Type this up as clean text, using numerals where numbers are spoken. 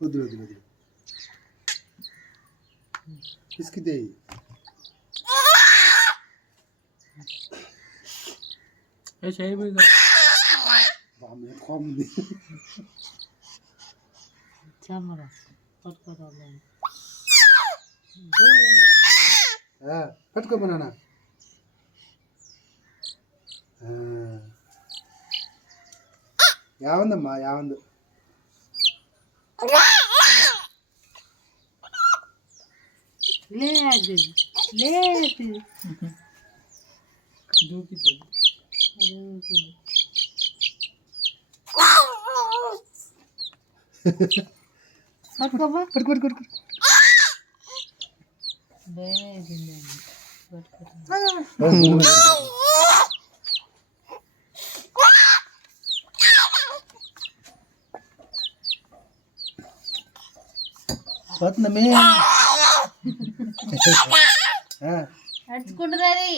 వద్దు వద్దు వద్దు ఇసుకితే పట్టుకోమా నాన్న యావందమ్మా యావందు లేదు లేదు దూకిద్దు పట్టుకోమ్మా పట్టుకో పట్టుకో నడుచుకుంటున్నది